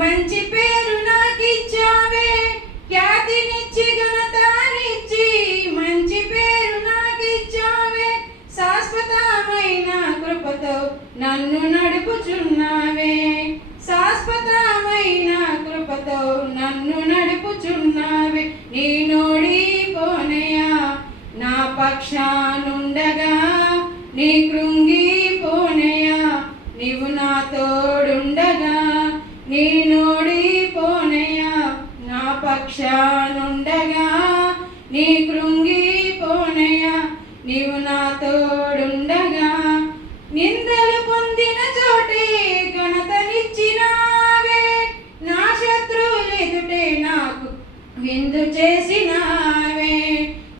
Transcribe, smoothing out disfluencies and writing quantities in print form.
మంచి పేరు నాకిచ్చావే, ఖ్యాతినిచ్చి ఘనతనిచ్చి మంచి పేరు నాకిచ్చావే, శాశ్వతమైన కృపతో నన్ను నడుపుచున్నావే, శాశ్వతమైన కృపతో నన్ను నడుపుచున్నావే. నీనోడిపోనయా నా పక్షానుండగా, నీ కృంగిపోనయా నీవు నా తోడుండగా. నీనోడిపోనయా నా పక్షానుండగా, నీ కృంగిపోనయా నీవు నా తోడుండగా. నిందలు పొందిన చోటే ఘనతనిచ్చినావే, నా శత్రువులెదుటే నాకు విందు చేసిన